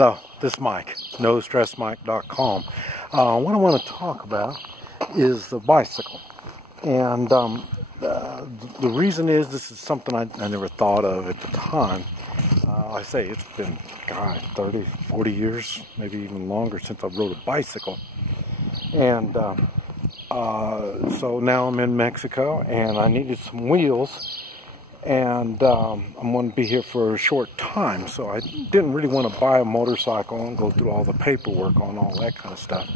So, this is Mike, NoStressMike.com. What I want to talk about is the bicycle. And the reason is this is something I never thought of at the time. I say it's been, 30, 40 years, maybe even longer since I rode a bicycle. And so now I'm in Mexico and I needed some wheels. And I'm going to be here for a short time, so I didn't really want to buy a motorcycle and go through all the paperwork on all that kind of stuff.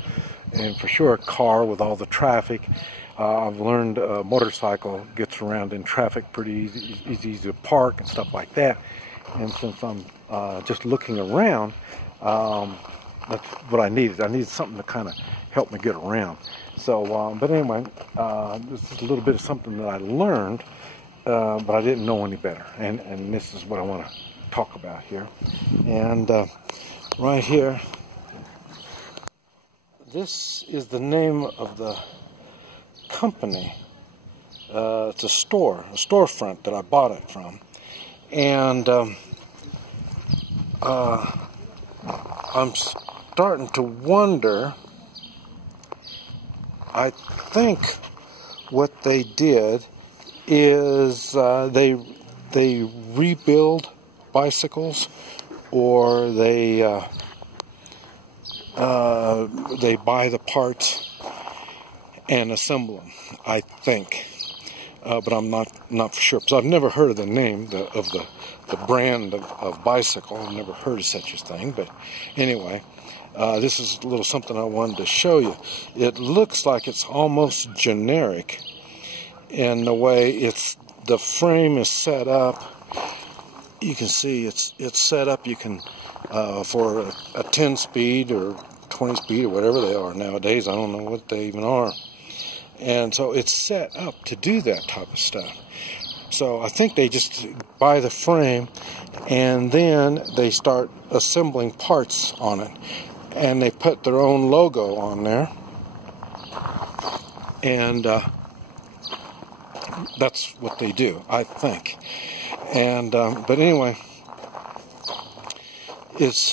And for sure, a car with all the traffic. I've learned a motorcycle gets around in traffic pretty easy to park and stuff like that. And since I'm just looking around, that's what I needed. I needed something to kind of help me get around. So, but anyway, this is a little bit of something that I learned. But I didn't know any better, and this is what I want to talk about here. And right here, this is the name of the company. It's a storefront that I bought it from, and I'm starting to wonder. I think what they did is they rebuild bicycles, or they buy the parts and assemble them, I think, but I'm not for sure, because I've never heard of the name of the brand of bicycle. I've never heard of such a thing. But anyway, this is a little something I wanted to show you. It looks like it's almost generic in the way the frame is set up. You can see it's set up. You can for a 10 speed or 20 speed or whatever they are nowadays. I don't know what they even are. And so it's set up to do that type of stuff. So I think they just buy the frame and then they start assembling parts on it, and they put their own logo on there, and that's what they do, I think. And but anyway, it's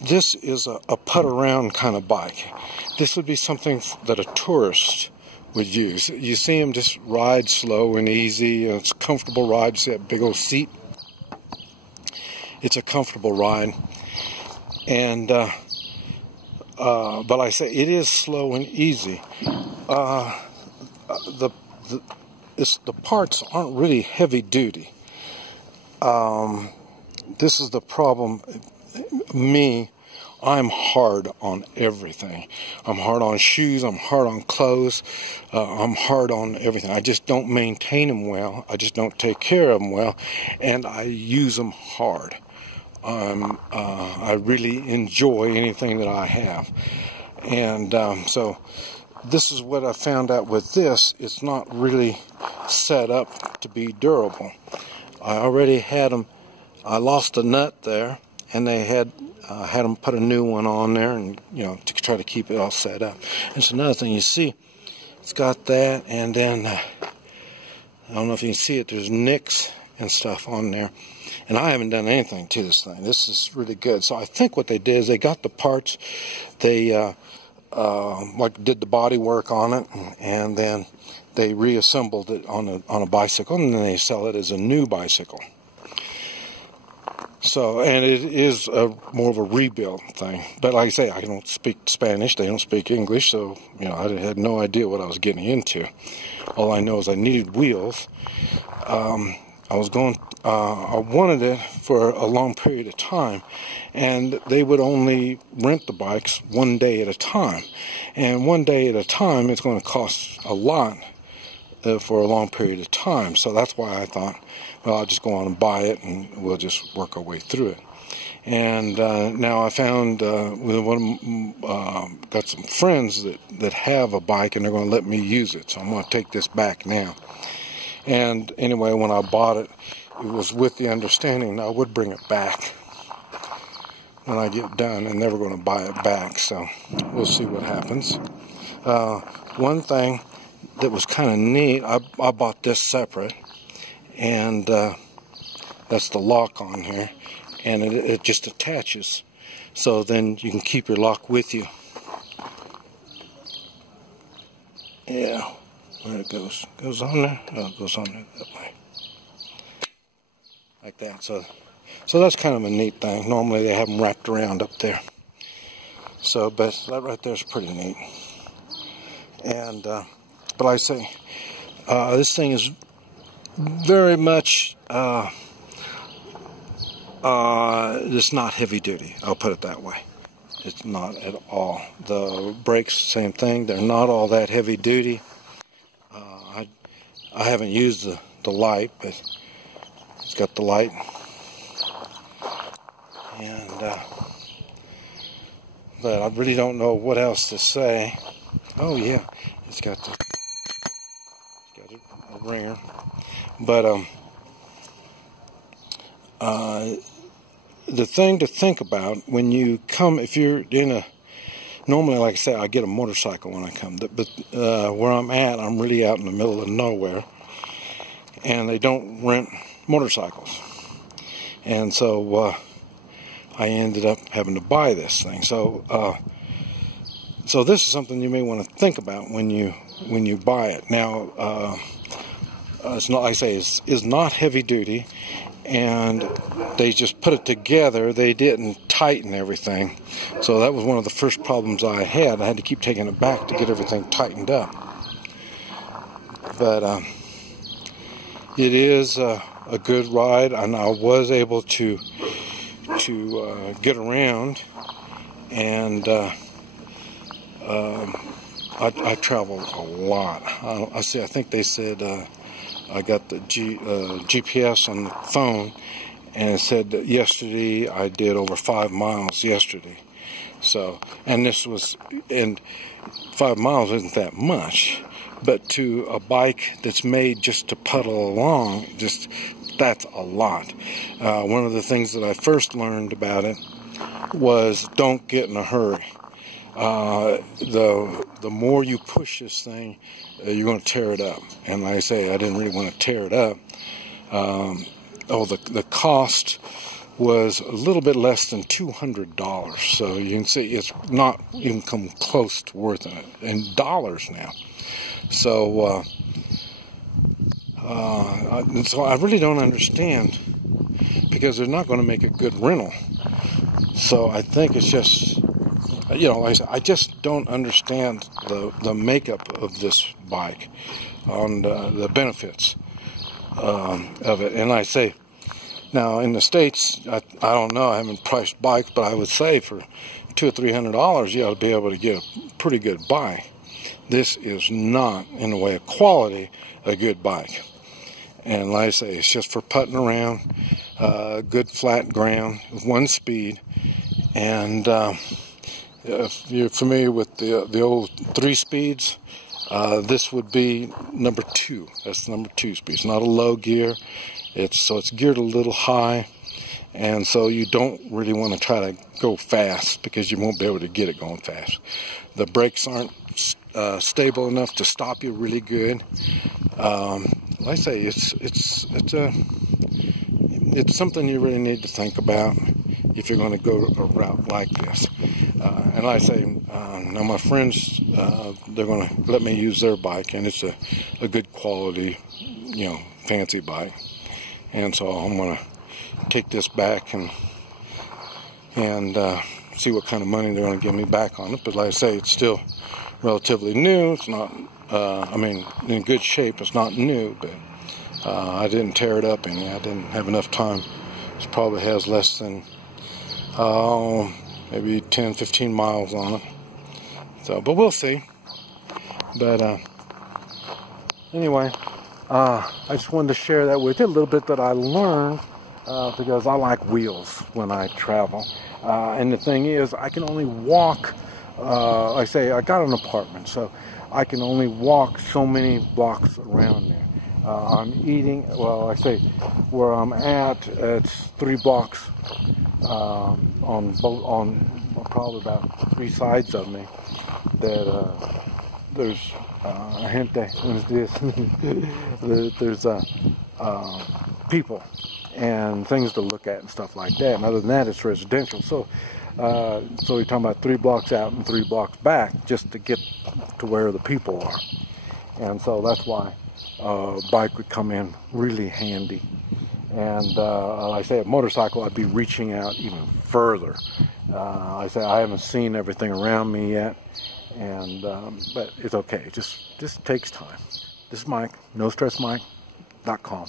this is a put around kind of bike. This would be something that a tourist would use. You see them just ride slow and easy, and it's a comfortable ride. You see that big old seat? It's a comfortable ride. And but I say it is slow and easy. The parts aren't really heavy duty. This is the problem. I'm hard on everything. I'm hard on shoes. I'm hard on clothes. I'm hard on everything. I just don't maintain them well. I just don't take care of them well, and I use them hard. I really enjoy anything that I have, and so. This is what I found out with this. It's not really set up to be durable. I already had them. I lost a nut there, and they had them put a new one on there, and to try to keep it all set up. And it's another thing. You see, it's got that, and then I don't know if you can see it. There's nicks and stuff on there, and I haven't done anything to this thing. This is really good. So I think what they did is they got the parts. They did the body work on it, and then they reassembled it on a bicycle, and then they sell it as a new bicycle. So, and it is more of a rebuild thing. But like I say, I don't speak Spanish. They don't speak English, so I had no idea what I was getting into. All I know is I needed wheels. I wanted it for a long period of time, and they would only rent the bikes one day at a time. And one day at a time, it's going to cost a lot for a long period of time. So that's why I thought, well, I'll just go on and buy it, and we'll just work our way through it. And now I found got some friends that have a bike, and they're going to let me use it. So I'm going to take this back now. And anyway, when I bought it, it was with the understanding that I would bring it back when I get done, and never going to buy it back. So we'll see what happens. One thing that was kind of neat, I bought this separate, and that's the lock on here. and it just attaches. So then you can keep your lock with you. Yeah, where it goes on there. Oh, it goes on there that way, like that. So that's kind of a neat thing. Normally they have them wrapped around up there. So, but that right there is pretty neat. And but like I say, this thing is very much it's not heavy duty. I'll put it that way. It's not at all. The brakes, same thing. They're not all that heavy duty. I haven't used the light, but it's got the light. And but I really don't know what else to say. Oh yeah, it's got a ringer. But the thing to think about when you come, if you're in a, normally, like I say, I get a motorcycle when I come, but where I'm at, I'm really out in the middle of nowhere, and they don't rent motorcycles. And so I ended up having to buy this thing. So so this is something you may want to think about when you buy it. Now, it's not, like I say, it's not heavy duty, and they just put it together. They didn't tighten everything, so that was one of the first problems I had. I had to keep taking it back to get everything tightened up. But it is a good ride, and I was able to get around, and I traveled a lot. I think they said I got the GPS on the phone, and it said that yesterday I did over 5 miles yesterday. So, and 5 miles isn't that much, but to a bike that's made just to pedal along, that's a lot. One of the things that I first learned about it was don't get in a hurry. The more you push this thing, you're going to tear it up. And like I say, I didn't really want to tear it up. The cost was a little bit less than $200. So you can see it's not even come close to worth it in dollars now. So, so I really don't understand, because they're not going to make a good rental. So I think it's just, like I said, I just don't understand the makeup of this bike, on the benefits of it. And I say, now in the States, I don't know, I haven't priced bikes, but I would say for $200 or $300, you ought to be able to get a pretty good bike. This is not, in the way of quality, a good bike. And like I say, it's just for putting around, good flat ground with 1 speed. And if you're familiar with the old 3 speeds, this would be number 2. That's the number 2 speed. It's not a low gear. It's geared a little high, and so you don't really want to try to go fast, because you won't be able to get it going fast. The brakes aren't stable enough to stop you really good. Like I say, it's something you really need to think about if you're going to go a route like this. And like I say, now my friends, they're going to let me use their bike, and it's a good quality, fancy bike. And so I'm going to take this back and see what kind of money they're going to give me back on it. But like I say, it's still relatively new. It's not, in good shape. It's not new, but I didn't tear it up any. I didn't have enough time. It probably has less than, maybe 10, 15 miles on it. So, but we'll see. But anyway, I just wanted to share that with you, a little bit that I learned, because I like wheels when I travel. And the thing is, I can only walk, like I say, I got an apartment, so I can only walk so many blocks around there. I'm eating, well, like I say, where I'm at, it's 3 blocks on probably about 3 sides of me, that there's gente, what is this? There's people, and things to look at and stuff like that. And other than that, it's residential. So you're talking about 3 blocks out and 3 blocks back just to get to where the people are. And so that's why a bike would come in really handy. And like I say, a motorcycle, I'd be reaching out even further. Like I say, I haven't seen everything around me yet, and but it's okay. It just takes time. This is Mike, NoStressMike.com.